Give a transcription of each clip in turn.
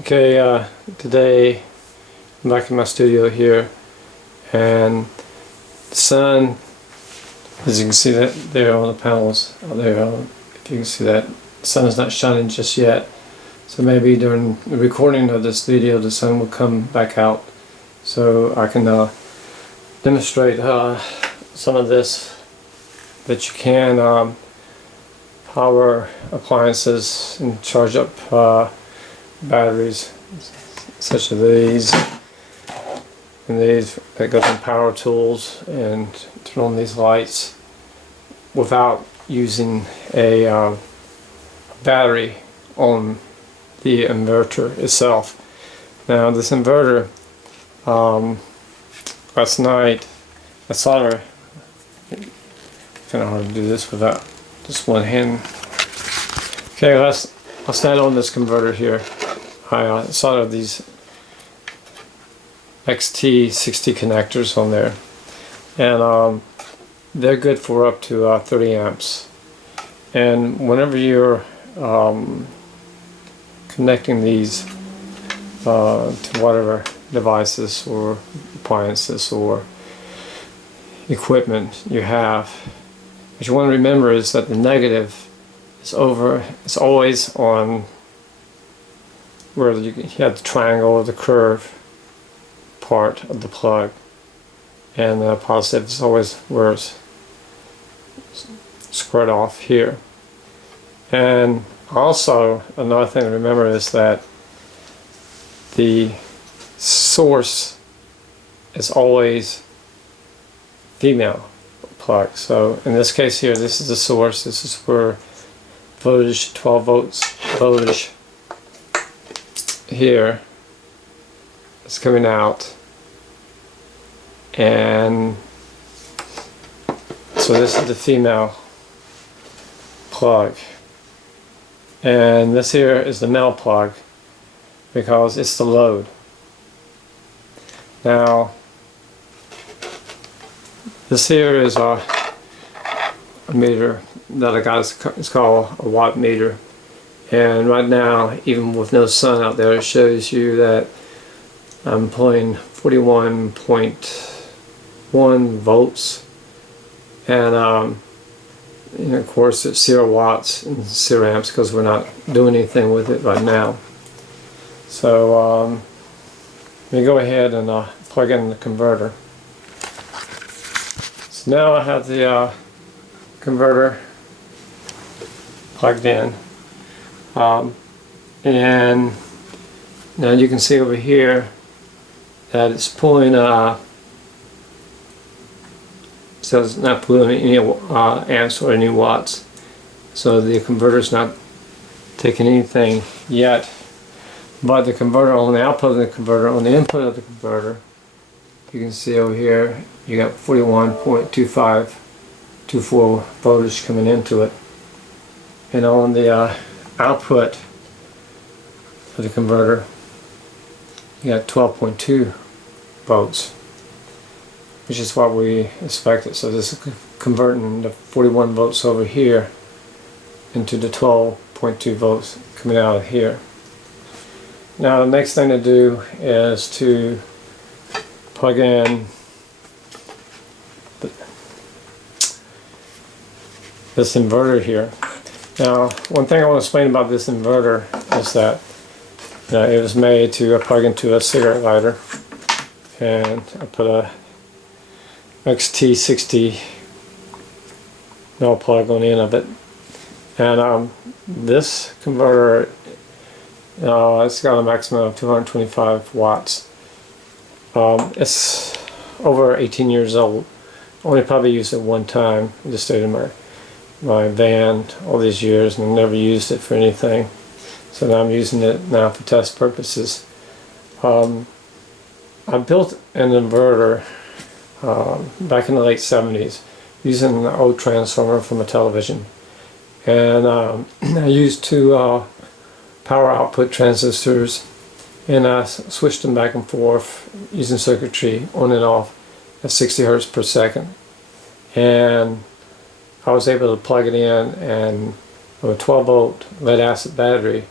Okay, today I'm back in my studio here, and the sun, as you can see that there on the panels out there, if you can see that, the sun is not shining just yet. So maybe during the recording of this video the sun will come back out so I can demonstrate some of this, that you can power appliances and charge up batteries such as these and these that go from power tools, and turn on these lights without using a battery on the inverter itself. Now this inverter, last night I soldered, kind of hard to do this without just one hand. Okay, I'll stand on this converter here. I soldered these XT60 connectors on there, and they're good for up to 30 amps. And whenever you're connecting these to whatever devices or appliances or equipment you have, what you want to remember is that the negative is always on where you have the triangle or the curve part of the plug, and the positive is always where it's squared off here. And also another thing to remember is that the source is always female plug. So in this case here, this is the source. This is where voltage, 12 volts voltage here is coming out, and so this is the female plug, and this here is the male plug because it's the load. Now this here is a meter that I got. It's called a watt meter, and right now, even with no sun out there, it shows you that I'm pulling 41.1 volts, and of course it's 0 watts and 0 amps because we're not doing anything with it right now. So let me go ahead and plug in the converter. So now I have the converter plugged in, and now you can see over here that it's pulling so it's not pulling any amps or any watts, so the converter's not taking anything yet. But the converter, on the output of the converter, on the input of the converter, you can see over here you got 41.24 voltage coming into it, and on the output of the converter you got 12.2 volts, which is what we expected. So this is converting the 41 volts over here into the 12.2 volts coming out of here. Now the next thing to do is to plug in this inverter here. Now one thing I want to explain about this inverter is that it was made to plug into a cigarette lighter, and I put a XT60 male plug on the end of it, and this converter, it's got a maximum of 225 watts. It's over 18 years old. Only probably used it one time. I just stayed in my van all these years and never used it for anything. So now I'm using it now for test purposes. I built an inverter back in the late 70s using an old transformer from a television, and I used two power output transistors, and I switched them back and forth using circuitry on and off at 60 hertz per second, and I was able to plug it in, and with a 12 volt lead acid battery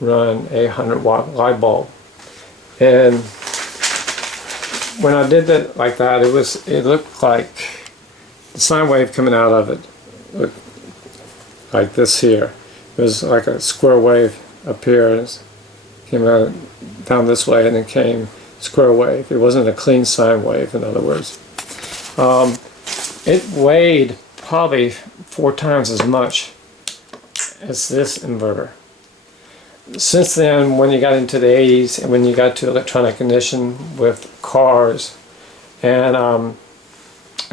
run a 100-watt light bulb. And when I did that like that, it looked like the sine wave coming out of it looked like this here. It was like a square wave up here. It came out down this way and then came square wave. It wasn't a clean sine wave, in other words. It weighed probably 4 times as much as this inverter. Since then, when you got into the 80s and when you got to electronic ignition with cars and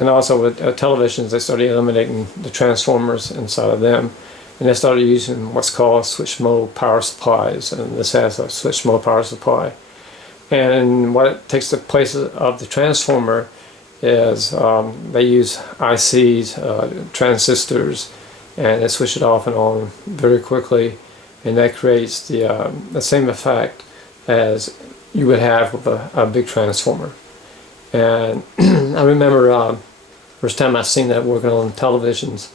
also with televisions, they started eliminating the transformers inside of them, and they started using what's called switch mode power supplies, and this has a switch mode power supply. And what it takes the place of the transformer is they use ICs, transistors, and they switch it off and on very quickly, and that creates the same effect as you would have with a big transformer. And I remember first time I seen that working on televisions,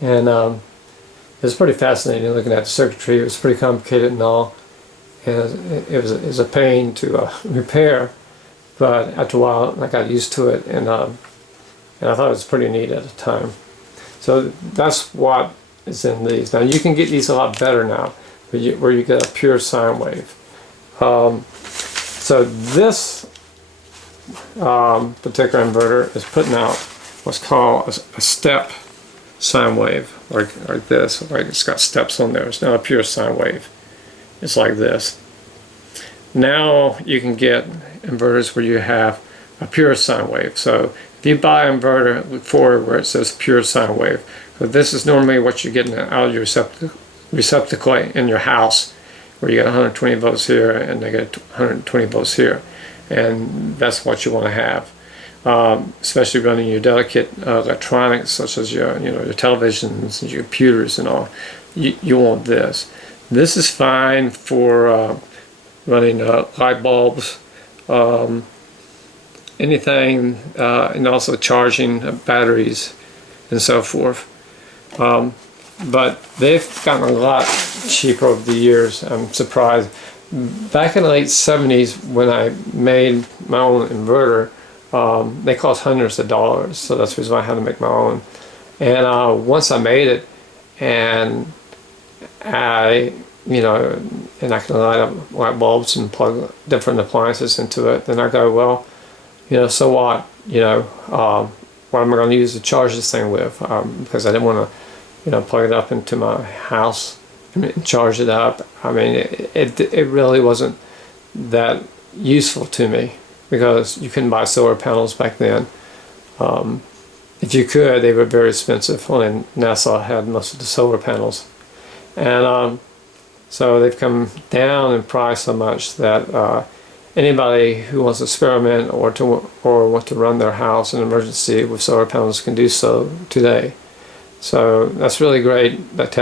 and it was pretty fascinating looking at the circuitry. It was pretty complicated and all, and it was a pain to repair, but after a while I got used to it, and I thought it was pretty neat at the time. So that's what is in these. Now you can get these a lot better now, where you get a pure sine wave. So this particular inverter is putting out what's called a step sine wave, like this. Like it's got steps on there. It's not a pure sine wave. It's like this. Now you can get inverters where you have a pure sine wave. So if you buy an inverter, look forward where it says pure sine wave. So this is normally what you're getting out of your receptacle in your house, where you get 120 volts here and they get 120 volts here, and that's what you want to have, especially running your delicate electronics such as your televisions and your computers and all. You want this. This is fine for running light bulbs, anything, and also charging batteries and so forth. But they've gotten a lot cheaper over the years. I'm surprised. Back in the late 70s, when I made my own inverter, they cost hundreds of dollars, so that's the reason why I had to make my own. And once I made it, and I can light up light bulbs and plug different appliances into it, then I go, well, so what? What am I going to use to charge this thing with? Because I didn't want to plug it up into my house and charge it up. I mean, it really wasn't that useful to me, because you couldn't buy solar panels back then. If you could, they were very expensive. Only NASA had most of the solar panels. And so they've come down in price so much that anybody who wants to experiment or want to run their house in emergency with solar panels can do so today. So that's really great that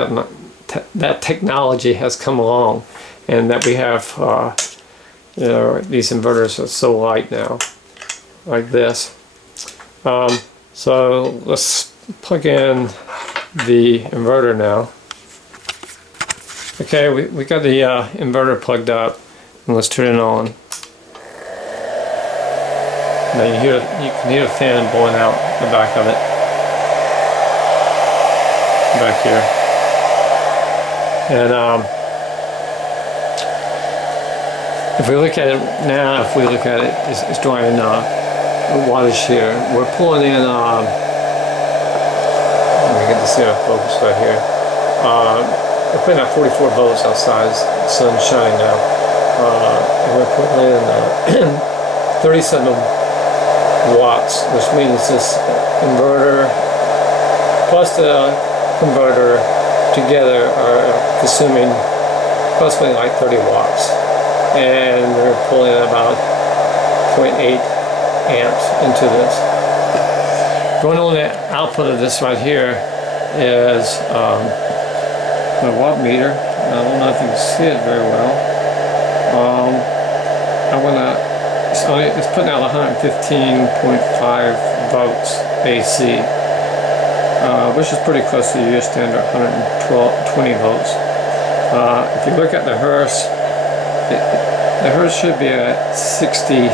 that technology has come along, and that we have these inverters are so light now, like this. So let's plug in the inverter now. Okay, we got the inverter plugged up, and let's turn it on. Now you can hear the fan blowing out the back of it. Back here, and if we look at it now, it's drawing wattage here. We're pulling in. Let me get this focus right here. We're putting out 44 volts outside. The sun's shining now, and we're putting in 37 watts, which means this inverter plus the converter together are consuming approximately like 30 watts, and we're pulling about 0.8 amps into this. Going on the output of this right here is the watt meter. I don't know if you can see it very well. It's putting out 115.5 volts AC. Which is pretty close to the US standard, 120 volts. if you look at the hearse, the hearse should be at 60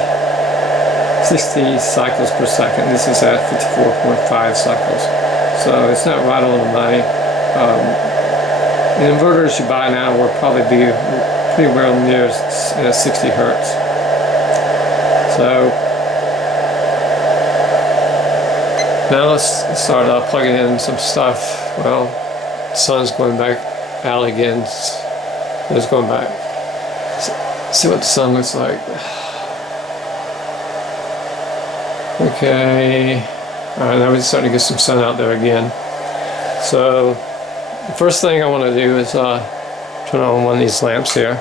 cycles per second. This is at 54.5 cycles. So it's not right on the money. The inverters you buy now will probably be pretty well near 60 hertz. So now let's start plugging in some stuff. Well, the sun's going back out again. It's going back. See what the sun looks like. Okay. Alright, now we're starting to get some sun out there again. So the first thing I want to do is turn on one of these lamps here.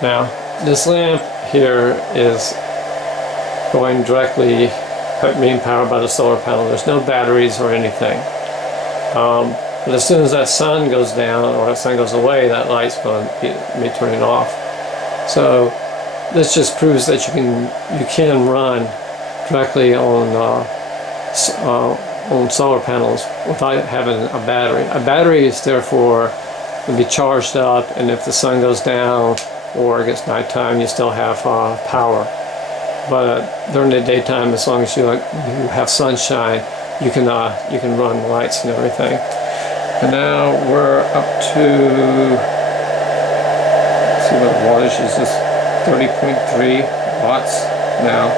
Now, this lamp here is going directly, being powered by the solar panel. There's no batteries or anything. But as soon as that sun goes down or that sun goes away, that light's going to be turning off. So this just proves that you can run directly on solar panels without having a battery. A battery is therefore to be charged up, and if the sun goes down or it gets nighttime, you still have power. But during the daytime, as long as you have sunshine, you can run lights and everything. And now we're up to, let's see what the wattage is. This 30.3 watts now.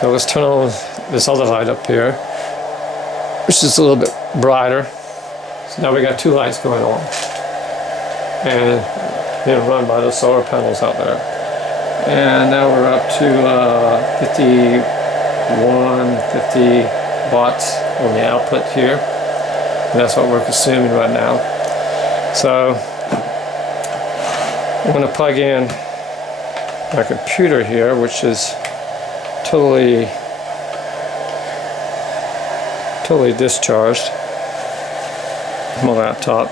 So let's turn on this other light up here, which is a little bit brighter. So now we got two lights going on, and being run by the solar panels out there. And now we're up to 50 watts on the output here, and that's what we're consuming right now. So I'm going to plug in my computer here, which is totally discharged. My laptop.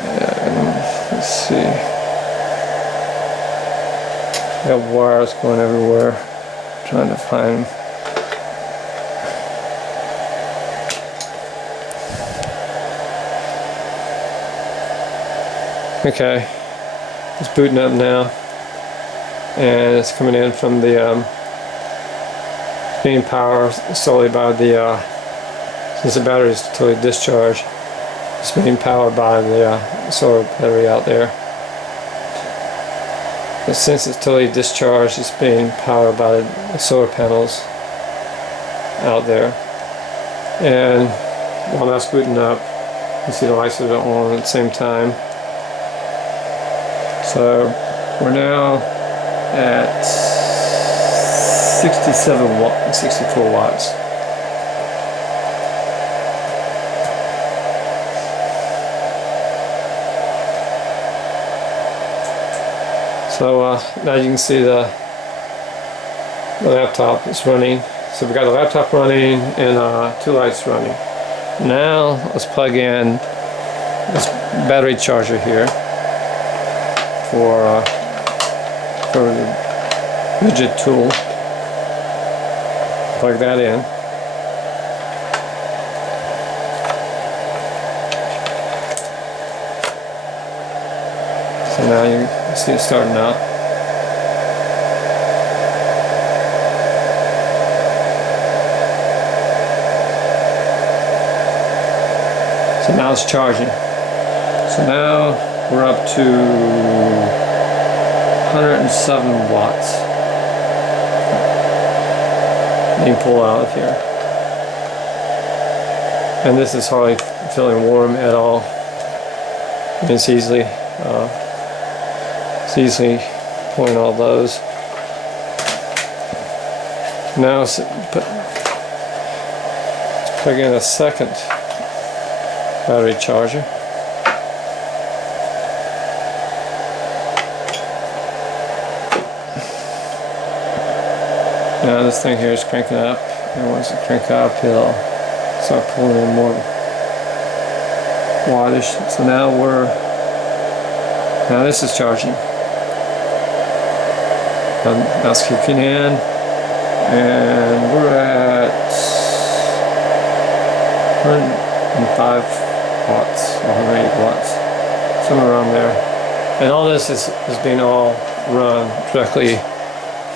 And let's see. I have wires going everywhere. Trying to find them. Okay, it's booting up now, and it's coming in from the being powered solely by the since the battery is totally discharged, it's being powered by the solar battery out there. And since it's totally discharged, it's being powered by the solar panels out there. And while that's booting up, you see the lights are on at the same time. So we're now at 64 watts. So now you can see the laptop is running. So we've got the laptop running and two lights running. Now let's plug in this battery charger here for the rigid tool. Plug that in. So now you see it starting up. So now it's charging. So now we're up to 107 watts being pulled out of here. And this is hardly feeling warm at all. And it's easily pulling all those. Now let's plug in a second battery charger. Now this thing here is cranking up, and once it cranks up, it'll start pulling in more wattage. So now this is charging. Now it's kicking in, and we're at 105 watts, 108 watts, somewhere around there. And all this is being all run directly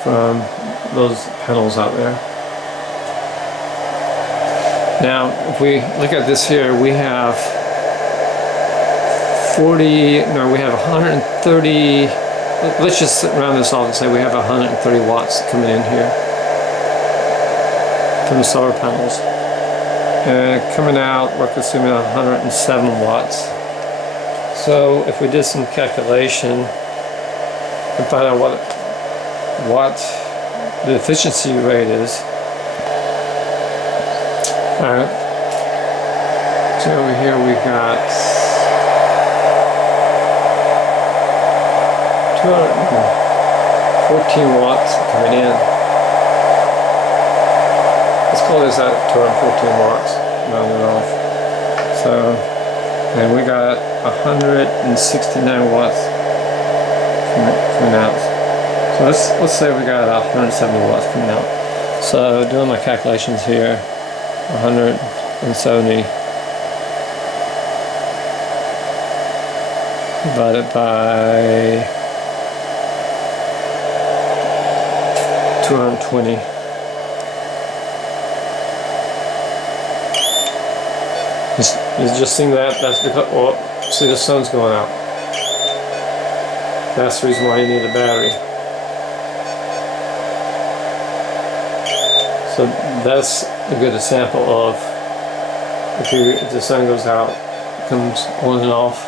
from those panels out there. Now, if we look at this here, we have 130, let's just round this off and say we have 130 watts coming in here from the solar panels. And coming out, we're consuming 107 watts. So if we did some calculation and find out what the efficiency rate is. Alright, so over here we got 214 watts coming in. Let's call this at 214 watts, round it off. So, and we got 169 watts coming out. So let's say we got 170 watts coming out. So doing my calculations here, 170 divided by 220. You just seeing that? That's because, well, see, the sun's going out. That's the reason why you need a battery. So that's a good example of if the sun goes out, it comes on and off.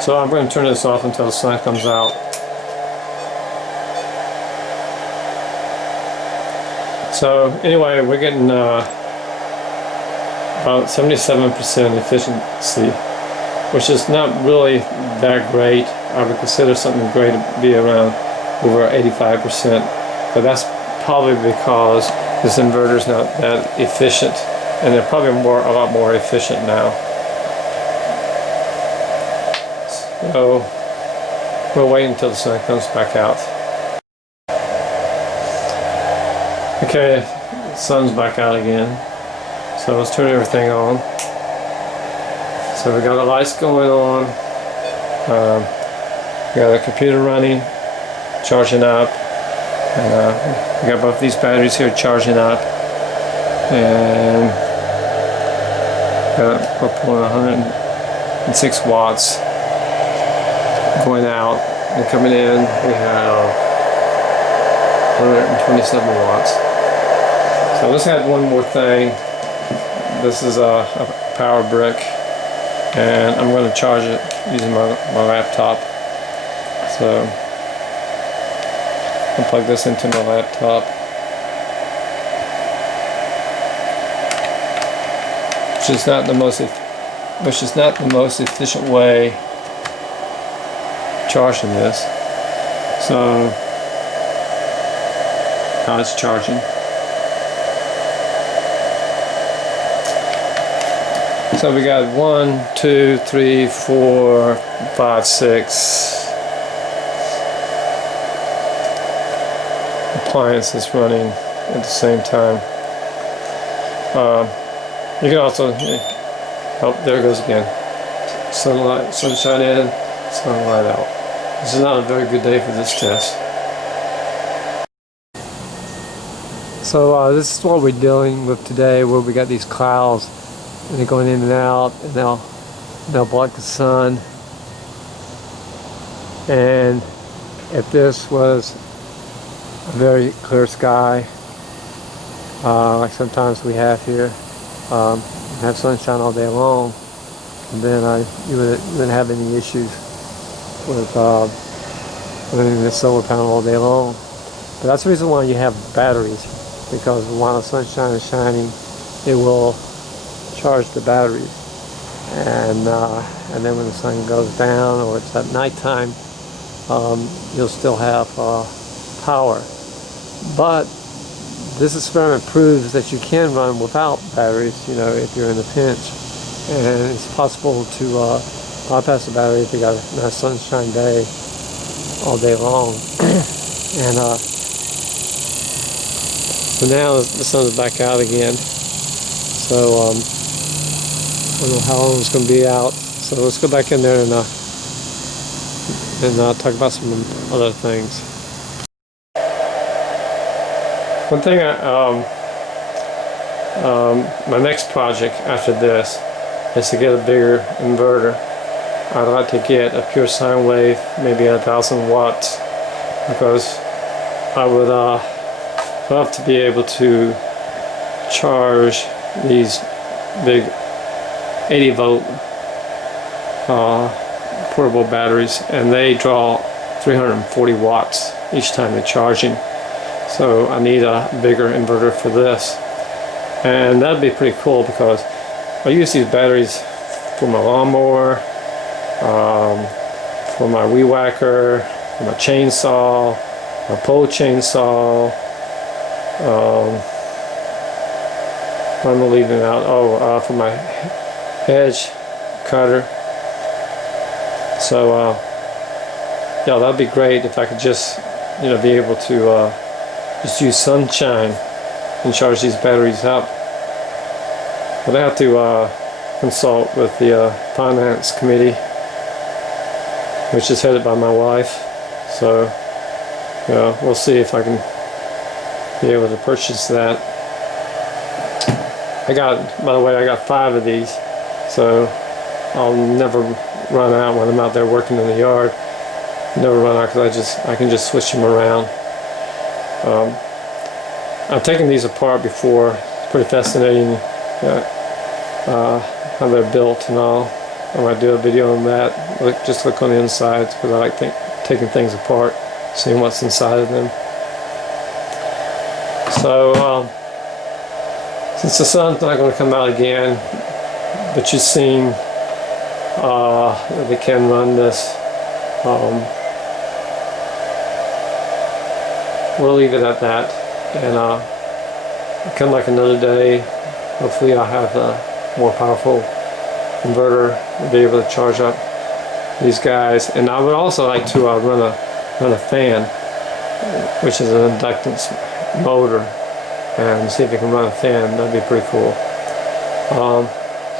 So I'm going to turn this off until the sun comes out. So anyway, we're getting about 77% efficiency, which is not really that great. I would consider something great to be around over 85%, but that's probably because this inverter is not that efficient, and they're probably a lot more efficient now. So we'll wait until the sun comes back out. Okay, the sun's back out again. So let's turn everything on. So we got the lights going on. We got the computer running, charging up. We got both these batteries here charging up, and we're pulling 106 watts going out, and coming in we have 127 watts. So let's add one more thing. This is a power brick, and I'm going to charge it using my laptop. So I'll plug this into my laptop, which is not the most efficient way of charging this. So now it's charging. So we got 1, 2, 3, 4, 5, 6 appliances running at the same time. You can also, oh, there it goes again. Sunshine in, sunlight out. This is not a very good day for this test. So this is what we're dealing with today, where we got these clouds and they're going in and out, and they'll block the sun. And if this was a very clear sky, like sometimes we have here, have sunshine all day long, and then you wouldn't have any issues with running the solar panel all day long. But that's the reason why you have batteries, because while the sunshine is shining, it will charge the batteries, and then when the sun goes down or it's at nighttime, you'll still have power. But this experiment proves that you can run without batteries, you know, if you're in a pinch, and it's possible to bypass the battery if you got a nice sunshine day all day long. And so now the sun's back out again. So don't know how long it's going to be out. So let's go back in there and talk about some other things. One thing, my next project after this is to get a bigger inverter. I'd like to get a pure sine wave, maybe 1,000 watts, because I would love to be able to charge these big 80 volt portable batteries, and they draw 340 watts each time they're charging. So I need a bigger inverter for this, and that'd be pretty cool because I use these batteries for my lawnmower, for my weed whacker, for my chainsaw, my pole chainsaw. What am I leaving out? Oh, for my hedge cutter. So yeah, that'd be great if I could just, you know, be able to just use sunshine and charge these batteries up. But I have to consult with the finance committee, which is headed by my wife. So yeah, we'll see if I can be able to purchase that. By the way, I got 5 of these, so I'll never run out when I'm out there working in the yard. Never run out because I can just switch them around. I've taken these apart before. It's pretty fascinating how they're built and all. I might do a video on that. Just look on the insides because I like taking things apart, seeing what's inside of them. So since the sun's not going to come out again, but you've seen that they can run this, we'll leave it at that, and come back another day. Hopefully I'll have a more powerful inverter to be able to charge up these guys. And I would also like to run a fan, which is an inductance motor, and see if it can run a fan. That'd be pretty cool.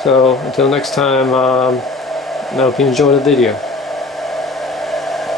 So until next time, I hope you enjoyed the video.